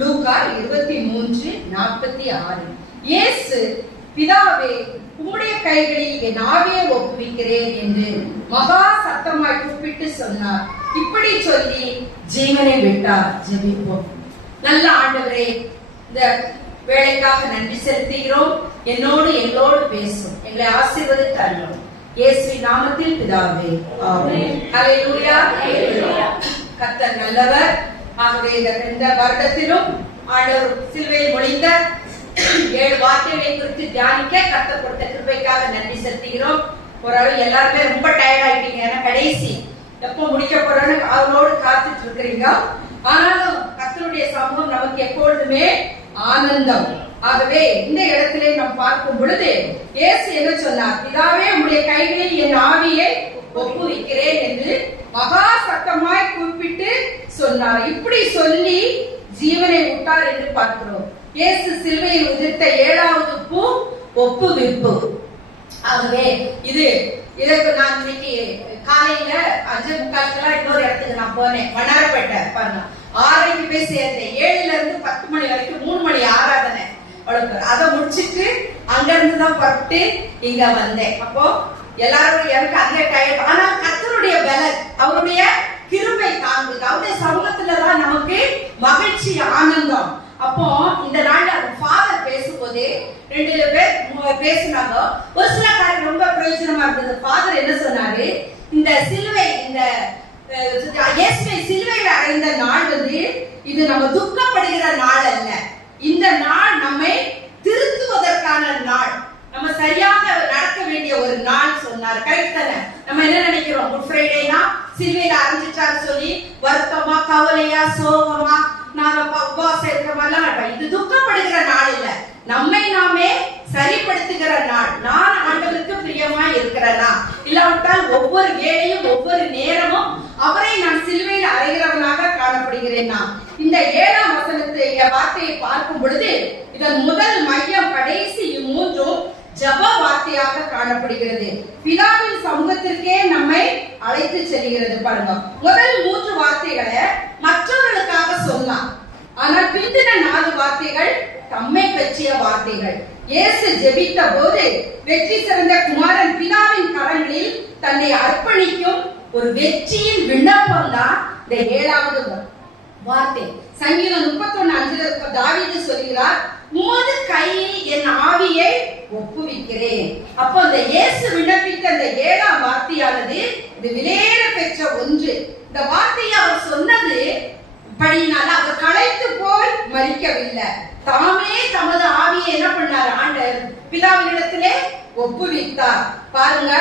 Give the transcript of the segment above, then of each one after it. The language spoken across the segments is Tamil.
லூக்கா 23:46. இயேசு, பிதாவே, உம்முடைய கைகளில் என் ஆவியை ஒப்புவிக்கிறேன் என்று மகா சத்தமாய் கூப்பிட்டு சொன்னார். இப்படி சொல்லி ஜீவனை விட்டார். ஜெபிப்போம். நல்ல ஆண்டவரே, இந்த வேலைக்காக நன்றி செலுத்துகிறோம். எங்களோடு பேசும், எங்களை ஆசீர்வதித்து அருளும். இயேசுவின் நாமத்தில் பிதாவே, ஆமென். ஹல்லேலூயா. கர்த்தர் நல்லவர். ஆகவே இந்த வருடத்திலும் ஆண்டவர் சிலுவையில் மொழிந்த 7 வார்த்தைகளை குறித்து தியானிக்க கர்த்தர் கொடுத்த கிருபைக்காக நன்றி செலுத்துகிறோம். ஓரளவு எல்லாருமே ரொம்ப டயர்ட் ஆயிட்டீங்க. ஏன்னா கடைசி எப்போ முடிக்க போறோன்னு அவரோடு காத்துட்டு இருக்கிறீங்க. ஆனாலும் கர்த்தருடைய சமூகம் நமக்கு எப்பொழுதுமே ஆனந்தம். ஆகவே இந்த இடத்திலே நாம் பார்க்கும் பொழுது இயேசு என்ன சொன்னார்? பிதாவே, உம்முடைய கைகளில் என் ஆவியை ஒப்புவிக்கிறேன் என்று மகா சத்தமாய் கூப்பிட்டு சொன்னார். இப்படி சொல்லி ஜீவனை விட்டார் என்று பார்க்கிறோம். இயேசு சிலுவையில் உதிர்த்த 7வது பூ ஒப்புவிப்பு. ஆகவே இதற்கு நான் இன்னைக்கு காலையில 5:45 இன்னொரு இடத்துக்கு நான் போனேன். வண்ணாரப்பேட்டை பாருங்க. 6:00 போய் சேர்ந்தேன். 7ல இருந்து 10 மணி வரைக்கும் 3 மணி ஆராதனை. அதை முடிச்சிட்டு அங்க இருந்துதான் புறப்பட்டு இங்க வந்தேன். அப்போ எல்லாரும் எனக்கு அதிக டயர்ட். ஆனா கர்த்தருடைய பலன், அவருடைய கிருபை தாங்குது. அவருடைய சமூகத்துலதான் நமக்கு மகிழ்ச்சி, ஆனந்தம். அப்போ இந்த நாள்ல ஃபாதர் பேசும்போது 2 பேர் பேசினாங்க. ஒரு சில காரியம் ரொம்ப பிரயோஜனமா இருந்தது. ஃபாதர் என்ன சொன்னாரு? இந்த சிலுவை, இந்த இயேசுவை சிலுவையில் அடைந்த நாள் இது நம்ம துக்கப்படுகிற நாள் அல்ல. இந்த நாள் நம்மை திருத்துவதற்கான நாள், நம்ம சரியாக நடக்க வேண்டிய ஒரு நாள் சொன்னார். கரெக்ட் தானே? நம்ம என்ன நினைக்கிறோம்? குட் ஃப்ரைடேனா சிலுவையில அரைஞ்சிட்டாரு சொல்லி வருத்தமா, கவலையா, சோகமா நாம உபவாசம் இருக்கிற மாதிரிலாம். இது துக்கப்படுகிற நாள் இல்ல, நம்மை நாமே சரிப்படுத்துகிற நாள். நான் ஆண்டவருக்கு பிரியமா இருக்கிறேனா, இல்லாவிட்டால் ஒவ்வொரு வேளையும் ஒவ்வொரு நேரமும் அவரை நான் சிலுவையில் அறைகிறவனாக காணப்படுகிறேனா. இந்த 7ஆம் வார்த்தையை பார்க்கும் பொழுது இதன் முதல் மையம், கடைசி 3ம் ஜப வார்த்தையாக காணப்படுகிறது. பிதாவின் சமூகத்திற்கே நம்மை அழைத்து செல்கிறது. பாருங்க, முதல் 3 வார்த்தைகளை மற்றவர்களுக்காக சொன்னார். ஆனால் பிந்தின 4 வார்த்தைகள் தம்மை பற்றிய வார்த்தைகள். இயேசு ஜெபித்த போது வெற்றி சிறந்த குமாரன் பிதாவின் கரங்களில் தன்னை அர்ப்பணிக்கும் ஒரு வெற்றியின் விண்ணப்பம் தான் இந்த 7வது வார்த்தை. சங்கீதம் 31:5 தாவீது சொல்கிறார், உமது கையில் என் ஆவியை ஒப்புவிக்கிறேன். அப்போ இந்த இயேசு விண்ணப்பித்த இந்த 7ஆம் வார்த்தையானது இது விலையேற பெற்ற ஒன்று. இந்த வார்த்தையை அவர் சொன்னது படினால அவர் களைத்து போய் மரிக்கவில்லை. தாமே தமது ஆவியை என்ன பண்ணார்? ஆண்டவர் பிதாவினிடத்திலே ஒப்புவித்தார். பாருங்க,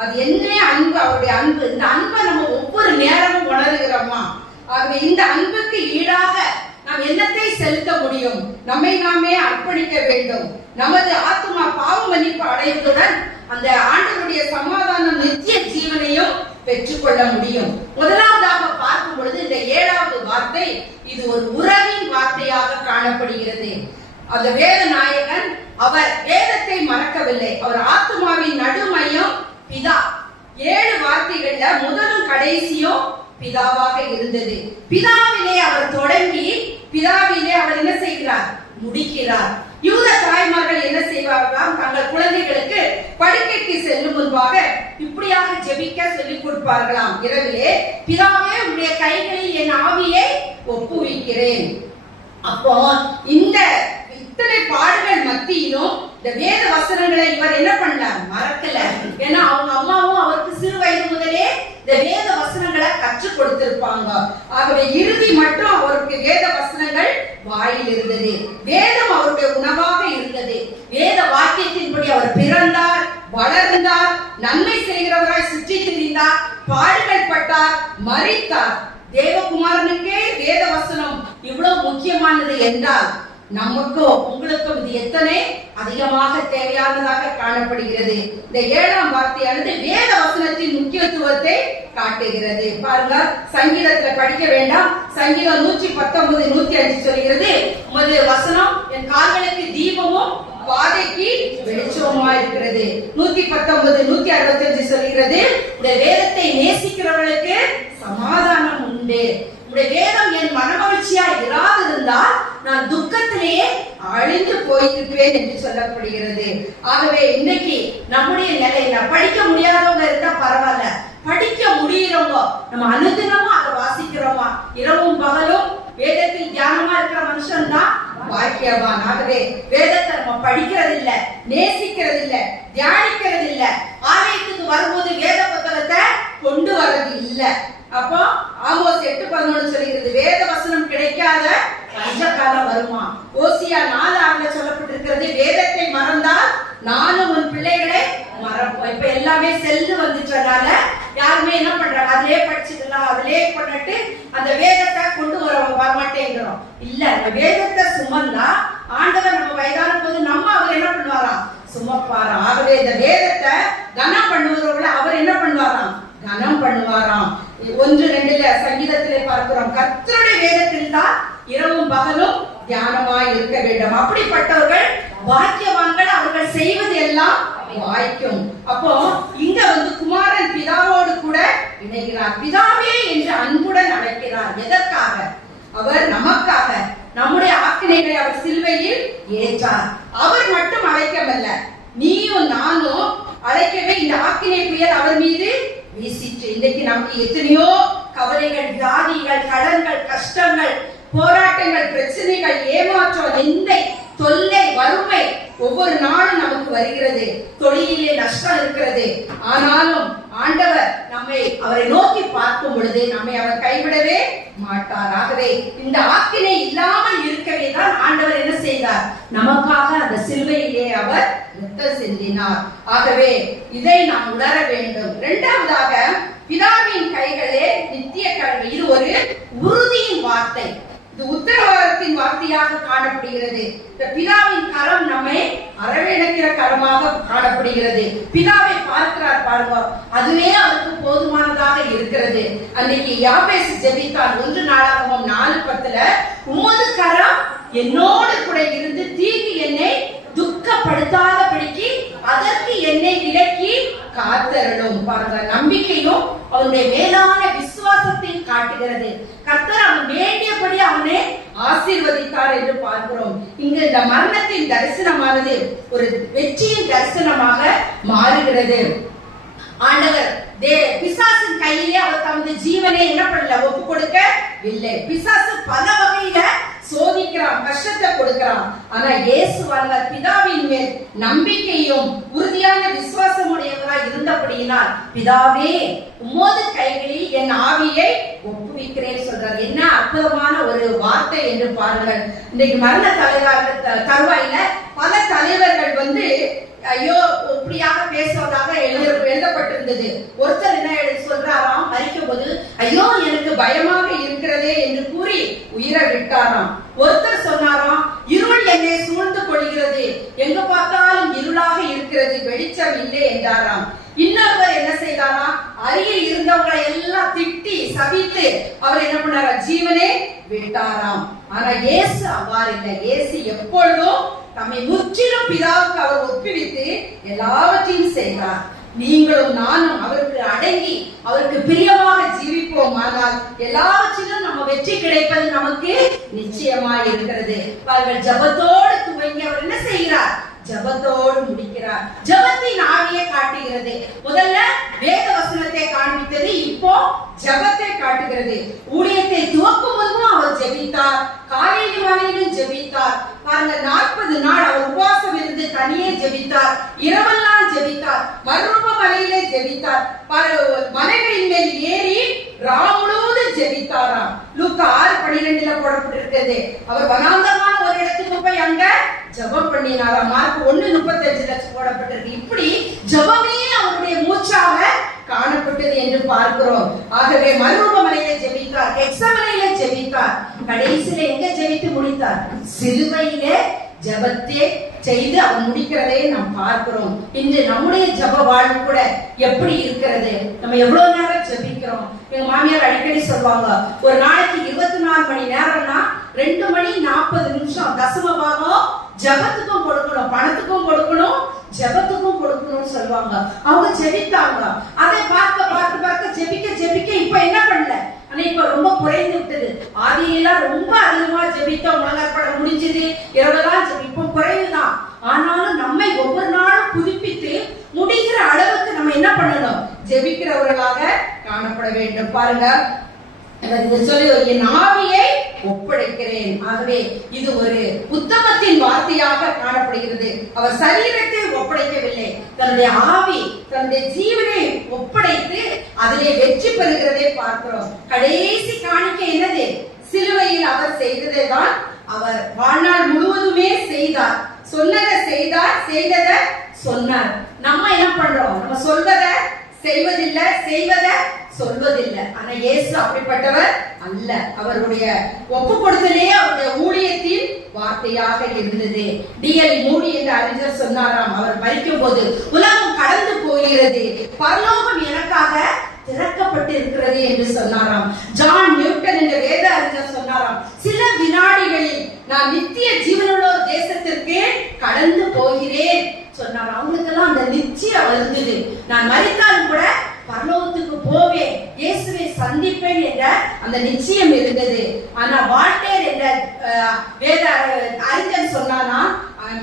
அது என்ன அன்பு, அவருடைய அன்பு. இந்த அன்பை நம்ம ஒவ்வொரு நேரமும் உணர்கிறோமா? ஆகவே இந்த அன்புக்கு ஈடாக நாம் என்னத்தை செலுத்த முடியும்? நம்மை நாமே அர்ப்பணிக்க வேண்டும். நமது ஆத்மா பாவ மன்னிப்பு அடைவதுடன் அந்த ஆண்டவருடைய சமாதானம், நித்திய ஜீவனையும் பெற்றுக்கொள்ள முடியும். முதலாவதாக பார்க்கும் பொழுது இந்த 7வது வார்த்தை இது ஒரு உறவின் வார்த்தையாக காணப்படுகிறது. அந்த வேத நாயகன் அவர் வேதத்தை மறக்கவில்லை. அவர் ஆத்மாவின் நடுமையம் பிதா. 7 வார்த்தைகள்ல முதலும் கடைசியும் பிதாவாக இருந்தது. பிதாவிலே அவர் தொடங்கி பிதாவிலே அவர் என்ன செய்கிறார்? முடிக்கிறார். யூத தாய்மார்கள் என்ன செய்வார்களாம்? தங்கள் குழந்தைகளுக்கு படுக்கைக்கு செல்லும் முன்பாக இப்படியாக ஜெபிக்க சொல்லிக் கொடுப்பார்களாம். இரவிலே, பிதாவே, உடைய கைகளில் என் ஆவியை ஒப்புவிக்கிறேன். அப்போ இந்த இத்தனை பாடுகள் மத்தியிலும் இந்த வேத வசனங்களை இவர் என்ன பண்ணார்? மறக்கல. ஏன்னா அவங்க அம்மாவும் அவருக்கு சிறு வயது முதலே இந்த வேத வசனங்களை கற்றுக் கொடுத்திருப்பாங்க. ஆகவே இறுதி மட்டும் அவருக்கு வேத வசனங்கள் வாயில் இருந்தது. வேதம் அவருடைய உணவாக இருந்தது. வேத வாக்கியத்தின்படி அவர் பிறந்தார், வளர்ந்தார், நன்மை செய்கிறவராய் சுற்றி திரிந்தார், பாடுகள் பட்டார், மரித்தார். தேவகுமாரனுக்கே வேத வசனம் இவ்வளவு முக்கியமானது என்றால் நமக்கோ உங்களுக்கும் இது எத்தனை அதிகமாக தேவையானதாக காணப்படுகிறது. இந்த 7ஆம் வார்த்தையானது வேத வசனத்தின் முக்கியத்துவத்தை காட்டுகிறது. பாருங்க, சங்கீதத்துல படிக்க வேண்டாம். சங்கீதம் 119:105 சொல்கிறது, உமது வசனம் என் கால்களுக்கு தீபமும் பாதைக்கு வெளிச்சமா இருக்கிறது. 119:165 சொல்கிறது, இந்த வேதத்தை நேசிக்கிறவர்களுக்கு சமாதானம் உண்டு. உடைய வேதம் என் மனமகிழ்ச்சியா இராதிருந்தால் நான் அழிந்து போயிருப்பேன் என்று சொல்லப்படுகிறது. ஆகவே இன்னைக்கு நம்முடைய நிலையில படிக்க முடியாதவங்க இருந்தா பரவாயில்ல, படிக்க முடியறவங்க நம்ம அனுதினமும் அதை வாசிக்கிறோமா, இரவும் பகலும் வேதத்தில் தியானமா இருக்கிற மனுஷன் தான் பாக்கியவான். ஆகவே வேதத்தை நம்ம படிக்கிறது இல்ல, நேசிக்கிறது இல்ல, தியானிக்கிறது இல்ல, ஆலயத்துக்கு வரும்போது வேத புத்தகத்தை கொண்டு வர்றது இல்ல. அப்போ ஆமோஸ் 8:11 சொல்கிறது, வேத வசனம் கிடைக்காத பஞ்சகாலம் வருமா. ஓசியா 4:6 சொல்லப்பட்டிருக்கிறது, வேதத்தை மறந்தால் நானும் உன் பிள்ளைகளை மறப்போம். இப்ப எல்லாமே செல்லு வந்துட்டனால யாருமே என்ன பண்றாங்க, அதிலே படிச்சுக்கலாம், அதிலே பண்ணிட்டு அந்த வேதத்தை கொண்டு வர மாட்டேங்கிறோம். இல்ல, வேதத்தை சுமந்தா ஆண்டவர் நம்ம வயதான போது நம்ம அவர் என்ன பண்ணுவாராம், சுமப்பாராம். ஆகவே இந்த வேதத்தை கனம் பண்ணுவதோட அவர் என்ன பண்ணுவாராம், கனம் பண்ணுவாராம். 1:2 சங்கீதத்திலே பார்க்கிறோம், கர்த்தருடைய வேதத்தில் தான் இரவும் பகலும் தியானமாய் இருக்க வேண்டும். அப்படிப்பட்டவர்கள் பாக்கியவான்கள், அவர்கள் செய்வது எல்லாம் வாய்க்கும். அப்போ இங்க குமாரன் பிதாவோடு கூட இணைகிறார். பிதாவே என்று அன்புடன் அழைக்கிறார். எதற்காக? அவர் நமக்காக நம்முடைய ஆக்கினைகளை அவர் சிலுவையில் ஏற்றார். அவர் மட்டும் அழைக்கவல்ல, நீயும் நானும் அழைக்கவே இந்த ஆக்கினை புயல் அவர் மீது வீசிற்று. இன்றைக்கு நமக்கு எத்தனையோ கவலைகள், வியாதிகள், கடன்கள், கஷ்டங்கள், போராட்டங்கள், பிரச்சனைகள், ஏமாற்றம், நிந்தை, தொல்லை, வறுமை ஒவ்வொரு நாளும் நமக்கு வருகிறது. தொழிலிலே நஷ்டம் இருக்கிறது. ஆனாலும் ஆண்டவர் அவரை நோக்கி பார்க்கும் பொழுது நம்மை அவர் கைவிடவே மாட்டார். ஆகவே இந்த ஆக்கினை இல்லாமல் இருக்கவே தான் ஆண்டவர் என்ன செய்தார், நமக்காக அந்த சிலுவையிலே அவர் ரத்தம் சிந்தினார். ஆகவே இதை நாம் உணர வேண்டும். இரண்டாவதாக, பிதாவின் கைகளே நித்திய கடமை. இது ஒரு உறுதியின் வார்த்தை, இது உத்தரவாதத்தின் வார்த்தையாக காணப்படுகிறது. இந்த பிதாவின் கரம் நம்மை அரவணைக்கிற கரமாக காணப்படுகிறது. பிதாவை பார்க்கிறார் பாருங்க, அதுவே அவருக்கு போதுமானதாக இருக்கிறது. அன்னைக்கு யாபேஸ் ஜெபித்தான். 1 நாளாகமம் 4:10, உமது கரம் என்னோடு கூட இருந்து தீங்கு என்னை துக்கப்படுத்தாதபடிக்கு அதற்கு என்னை விலக்கி காத்தருளும். பாருங்க, நம்பிக்கையும் அவனுடைய மேலான விசுவாசத்தையும் காட்டுகிறது. கர்த்தர் அவன் வேண்டியபடி அவனை ஆசீர்வதித்தார் என்று பார்க்கிறோம். இங்கு இந்த மரணத்தின் தரிசனமானது ஒரு வெற்றியின் தரிசனமாக மாறுகிறது. ஆண்டவர் பிசாசின் கையிலே அவர் தமது ஜீவனை என்ன பண்ணல, ஒப்பு கொடுக்க இல்லை. பிசாசு பல வகையில சோதிக்கிறான், கஷ்டத்தை கொடுக்கிறான். ஆனா இயேசுவானவர் பிதாவின் மேல் நம்பிக்கையும் உறுதியான விசுவாசமுடையவராய் இருந்தபடியினால், பிதாவே உமது கைகளில் என் ஆவியை ஒப்புவிக்கிறேன் சொல்றார். என்ன அற்புதமான ஒரு வார்த்தை என்று பாருங்கள். இன்னைக்கு மரண தருவாயில பல தலைவர்கள் ஐயோ இப்படியாக பேசுவதாக எழுதப்பட்டிருந்தது. ஒருத்தர் என்ன சொல்றாராம், மரிக்கும் போது ஐயோ எனக்கு பயமாக இருக்கிறதே என்று கூறி உயிரை விட்டாராம். ஒருத்தர் சொன்னாராம், இருள் என்னை சூழ்ந்து கொள்கிறது, எங்க பார்த்தாலும் இருளாக இருக்கிறது, வெளிச்சம் இல்லை என்றாராம். இன்னொருவர் என்ன செய்தாராம், அருகில் இருந்தவங்களை எல்லாம் திட்டி சபித்து அவர் என்ன பண்ணாரா, ஜீவனே விட்டாராம். ஆனா இயேசு அவ்வாறு இல்லை. இயேசு எப்பொழுதும் தம்மை முற்றிலும் பிதாவுக்கு அவர் ஒப்புவித்து எல்லாவற்றையும் செய்தார். நீங்களும் நானும் அவருக்கு அடங்கி அவருக்கு பிரியமாக ஜீவிப்போம். ஆனால் எல்லாவற்றிலும் நம்ம வெற்றி கிடைப்பது நமக்கு நிச்சயமாக இருக்கிறது. அவர்கள் ஜபத்தோடு துவங்கி அவர் என்ன செய்கிறார், ஜபத்தோடு முடிக்கிறார். ஜபத்தின் ஆவியை காட்டுகிறது. முதல்ல வேத வசனத்தை காண்பித்தது, இப்போ ஜபத்தை காட்டுகிறது. ஊழியத்தை துவக்கும் போதும் அவர் ஜெபித்தார், காலையிலும் மாலையிலும் ஜெபித்தார். பாருங்க, 40 நாள் அவர் உபவாசம் இருந்து தனியே ஜெபித்தார், இரவெல்லாம் ஜெபித்தார், மறுரூப மலையிலே ஜெபித்தார், மலைகளின் மேல் ஏறி ராமுழுவதும் ஜெபித்தாராம். லூக்கா 6:12 போடப்பட்டிருக்கிறது. அவர் வனாந்தரமான ஒரு இடத்துக்கு போய் அங்க ஜபம் பண்ணினாராம். மார்க் 1:35 போடப்பட்டிருக்கு. இப்படி ஜபமே அவருடைய மூச்சாக காணப்பட்டது என்று பார்க்கிறோம். ஆகவே மறுரூப மலையிலே ஜெபித்தார், எக்ஸமனையிலே ஜெபித்தார், கடைசியில எங்க ஜெபித்து முடித்தார், சிலுவையிலே ஜபத்தை செய்து அவர் முடிக்கிறதை நாம் பார்க்கிறோம். இன்று நம்முடைய ஜப வாழ்வு கூட எப்படி இருக்கிறது, நம்ம எவ்வளவு நேரம் ஜெபிக்கிறோம். எங்க மாமியார் அடிக்கடி சொல்லுவாங்க, ஒரு நாளைக்கு 24 மணி நேரம்னா 2 மணி 40 நிமிஷம் தசம பாகம் ஜபத்துக்கும் கொடுக்கணும், பணத்துக்கும் கொடுக்கணும், ஜபத்துக்கும் கொடுக்கணும்னு சொல்லுவாங்க. அவங்க ஜெபித்தாங்க. அதை பார்க்க ஜெபிக்க இப்ப என்ன பண்ணல, ஆனா இப்ப ரொம்ப குறைந்து விட்டது. ஆதியெல்லாம் ரொம்ப அதிகமா ஜெபித்தோம், முழங்கற்பட முடிஞ்சது, இரவெல்லாம் இப்ப குறைவுதான். ஆனாலும் நம்மை ஒவ்வொரு நாளும் புதுப்பித்து முடிகிற அளவுக்கு நம்ம என்ன பண்ணணும்? ஜெபிக்கிறவர்களாக காணப்பட வேண்டும். பாருங்க, சொல்லி என் ஆவியை ஒப்படைக்கிறேன். ஆகவே இது ஒரு உத்தமத்தின் வார்த்தையாக காணப்படுகிறது. அவர் சரீரத்தை ஒப்படைக்கவில்லை, தன்னுடைய ஆவி, தன்னுடைய ஜீவனை ஒப்படைத்து அதிலே வெற்றி பெறுகிறதை பார்க்கிறோம். கடைசி காணிக்கை என்னது? சிலுவையில் அவர் செய்ததை தான் அவர் வாழ்நாள் முழுவதுமே செய்தார். சொன்னதை செய்தார், செய்ததை சொன்னார். நம்ம என்ன பண்றோம்? நம்ம சொல்வதை செய்வதில்லை, செய்வதை சொல்வதில்லை. ஆனா இயேசு அப்படிப்பட்டவர் அல்ல. அவருடைய ஒப்பு கொடுத்தலே அவருடைய ஊழியத்தின் வார்த்தையாக இருந்தது. D.L. மூடி என்ற அறிஞர் சொன்னாராம், அவர் மரிக்கும் போது, உலகம் கடந்து போகிறது, பரலோகம் எனக்காக திறக்கப்பட்டிருக்கிறது என்று சொன்னாராம். ஜான் நியூட்டன் என்ற வேத அறிஞர் சொன்னாராம், சில வினாடிகளில் நான் நித்திய ஜீவனுள்ள தேசத்திற்கு கடந்து போகிறேன் சொன்னார். அவங்களுக்கெல்லாம் அந்த நிச்சயம் இருந்தது. நான் மரித்தாலும் கூட பரலோகத்துக்கு போவேன், இயேசுவை சந்திப்பேன் என்ற அந்த நிச்சயம் இருந்தது. ஆனா வால்டேர் என்ற வேத அறிஞர் சொன்னானா,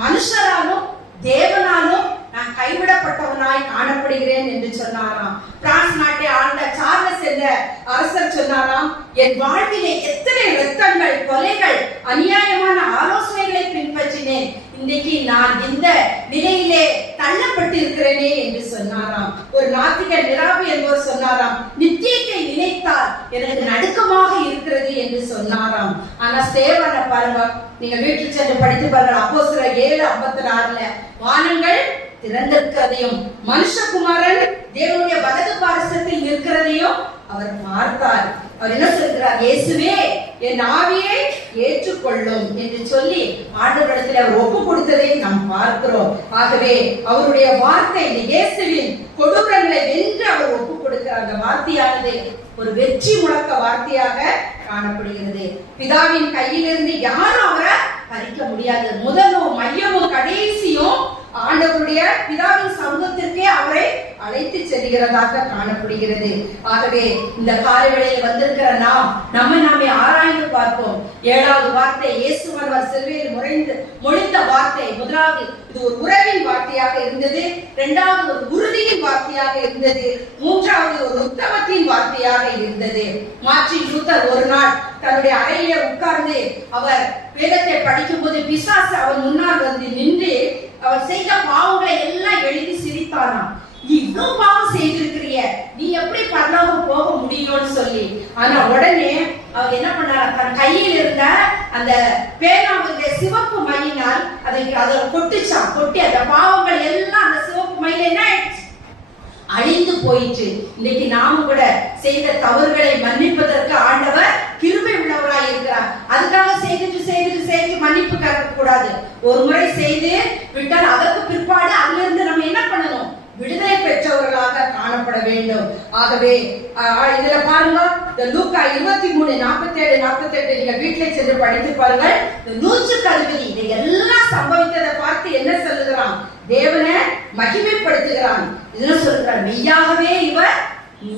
மனுஷராலும் தேவனாலும் நான் கைவிடப்பட்டவனாய் காணப்படுகிறேன் என்று சொன்னாராம். பிரான்ஸ் நாட்டை ஆண்ட சார்லஸ் என்ற அரசர் சொன்னாராம், என் வாழ்விலே எத்தனை இரத்தங்கள், கொலைகள், அநியாயமான ஆலோசனைகளை பின்பற்றினேன், இன்றைக்கு நான் இந்த நிலையிலே தள்ளப்பட்டிருக்கிறேனே என்று சொன்னாராம். ஒரு நாத்திகர் நிராபி என்பவர் சொன்னாராம், நித்தியத்தை நினைத்தால் எனக்கு நடுக்கமாக இருக்கிறது என்று சொன்னாராம். ஆனா ஸ்தேவானை பாருங்க, நீங்க வீட்டில் சென்று படித்து பாருங்க. அப்போஸ்தலர் 7:56 வானங்கள் திறந்திருக்கிறதையும் மனுஷகுமாரன் தேவனுடைய வலது பாரசத்தில் நிற்கிறதையும் அவர் பார்த்தார். அவர் என்ன சொல்கிறார்? இயேசுவே என் ஆவியை ஏற்றுக்கொள்ளும் என்று சொல்லி ஆண்டவரிடத்தில் அவர் ஒப்பு கொடுத்ததை நாம் பார்க்கிறோம். ஆகவே அவருடைய வார்த்தை, இயேசுவின் கொடூரங்களை வென்று அவர் ஒப்பு கொடுக்கிறார். அந்த வார்த்தையானது ஒரு வெற்றி முழக்க வார்த்தையாக காணப்படுகிறது. பிதாவின் கையிலிருந்து யாரும் அவரை பறிக்க முடியாது. முதலும் மையமும் கடைசியும் ஆண்டவருடைய பிதாவின் சமூகத்திற்கே அவரை அழைத்து செல்கிறதாக காணப்படுகிறது. ஆகவே இந்த காலவேளையில் வந்திருக்கிற நாம் நாமே ஆராய்ந்து பார்ப்போம். 7வது வார்த்தை இயேசுவானவர் சிலுவையில் மொழிந்த வார்த்தை. முதலாவது இது ஒரு உறவின் வார்த்தையாக இருந்தது. 2வது ஒரு உறுதியின் வார்த்தையாக இருந்தது. 3வது ஒரு உத்தமத்தின் வார்த்தையாக இருந்தது. மார்ட்டின் லூத்தர் ஒரு நாள் தன்னுடைய அறையிலே உட்கார்ந்து அவர் வேதத்தை படிக்கும் போது பிசாசு அவன் முன்னால் வந்து நின்று அவர் செய்த பாவங்களை எல்லாம் எழுதி சிரித்தானாம். இவ்வளவு பாவம் செய்திருக்கிறிய, நீ எப்படி பரலோகம் போக முடியும்னு சொல்லி. ஆனா உடனே அவர் என்ன பண்ணார்? தன் கையில் இருந்த அந்த பேனாவுடைய சிவப்பு மையினால் அதை கொட்டிச்சான். கொட்டி அந்த பாவங்கள் எல்லாம் அந்த சிவப்பு மையில என்ன அழிந்து போயிற்று. இன்னைக்கு நாம கூட செய்த தவறுகளை மன்னிப்பதற்கு ஆண்டவர் கிருபை உள்ளவராய் இருக்கிறார். அதுக்காக செய்துட்டு மன்னிப்பு கேட்க கூடாது. ஒரு முறை செய்து விட்டால் அதற்கு பிற்பாடு அதிலிருந்து நம்ம என்ன பண்ணணும்? விடுதலை பெற்றவர்களாக காணப்பட வேண்டும். ஆகவே இதுல பாருங்க, லூக்கா 23:47-48 நீங்க வீட்டிலே சென்று படித்து பாருங்கள். நூற்றுக்கல்வி இதை எல்லாம் சம்பவித்ததை பார்த்து என்ன சொல்லுகிறான்? தேவனை மகிமைப்படுத்துகிறான். என்ன சொல்றார்? மெய்யாகவே இவர்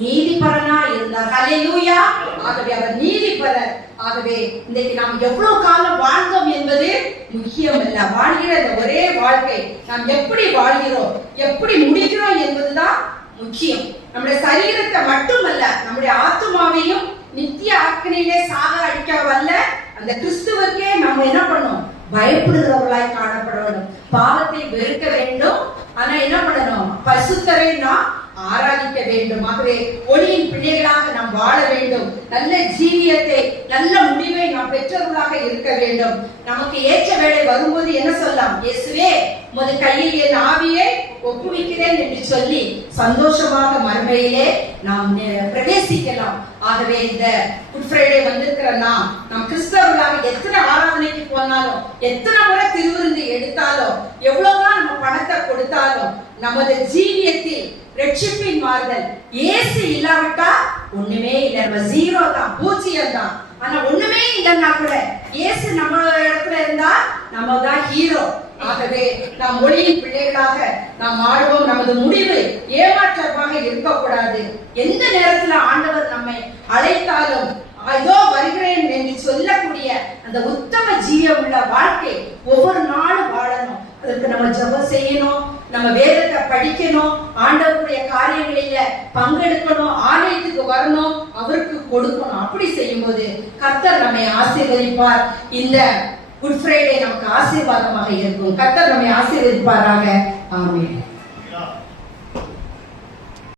நீதிபரனா இருந்தார். ஹல்லேலூயா. ஆகவே அவர் நீதிபரர். ஆகவே இன்றைக்கு நாம் எவ்வளவு காலம் வாழ்ந்தோம் என்பது முக்கியம் அல்ல. வாழ்கிற இந்த ஒரே வாழ்க்கை நாம் எப்படி வாழ்கிறோம், எப்படி முடிக்கிறோம் என்பதுதான் முக்கியம். நம்முடைய சரீரத்தை மட்டுமல்ல, நம்முடைய ஆத்மாவையும் நித்திய ஆக்கினையிலே சாக அடிக்க வல்ல அந்த கிறிஸ்துவுக்கே நம்ம என்ன பண்ணணும்? பயப்படுகிறவர்களாய் காணப்பட வேண்டும். பாவத்தை வெறுக்க வேண்டும். ஆனா என்ன பண்ணணும்? பரிசுத்தரை நாம் ஆராதிக்க வேண்டும். ஆகவே ஒளியின் பிள்ளைகளாக நாம் வாழ வேண்டும். நல்ல ஜீவியத்தை, நல்ல முடிவை நாம் பெற்றவர்களாக இருக்க வேண்டும். நமக்கு ஏற்ற வேலை வரும்போது என்ன சொல்லலாம்? இயேசுவே உமது கையில் என் ஆவியை ஒப்புவிக்கிறேன் என்று சொல்லி சந்தோஷமாக மறுமையிலே நாம் பிரவேசிக்கலாம். ஆகவே இந்த குட் ஃப்ரைடே வந்திருக்கிற நாம் கிறிஸ்தவர்களாக எத்தனை ஆராதனைக்கு போனாலும், எத்தனை முறை திருவிருந்து எடுத்தாலும், எவ்வளவுதான் நம்ம பணத்தை கொடுத்தாலும், நமது ஜீவியத்தில் ரட்சிப்பின் மாறுதல் இயேசு இல்லாவிட்டா ஒண்ணுமே இல்லை. நம்ம ஜீரோ தான், பூஜ்ஜியம் தான். ஆனா ஒண்ணுமே இல்லைன்னா கூட இயேசு நம்ம இடத்துல இருந்தா நம்ம தான் ஹீரோ. ஆகவே நாம் ஒளியின் பிள்ளைகளாக நாம் ஆடுவோம். நமது முடிவு ஏமாற்றமாக இருக்கக்கூடாது. எந்த நேரத்துல ஆண்டவர் நம்மை அழைத்தாலும் இதோ வருகிறேன் என்று சொல்லக்கூடிய அந்த உத்தம ஜீவமுள்ள வாழ்க்கை ஒவ்வொரு நாளும் வாழணும். அதற்கு நம்ம ஜெபம் செய்யணும், நம்ம வேதத்தை படிக்கணும், ஆண்டவருடைய காரியங்களில பங்கெடுக்கணும், ஆலயத்துக்கு வரணும், அவருக்கு கொடுக்கணும். அப்படி செய்யும் போது கர்த்தர் நம்மை ஆசீர்வதிப்பார். இந்த குட் ஃப்ரைடே நமக்கு ஆசீர்வாதமாக இருக்கும். கர்த்தர் நம்மை ஆசீர்வதிப்பாராக. ஆமென்.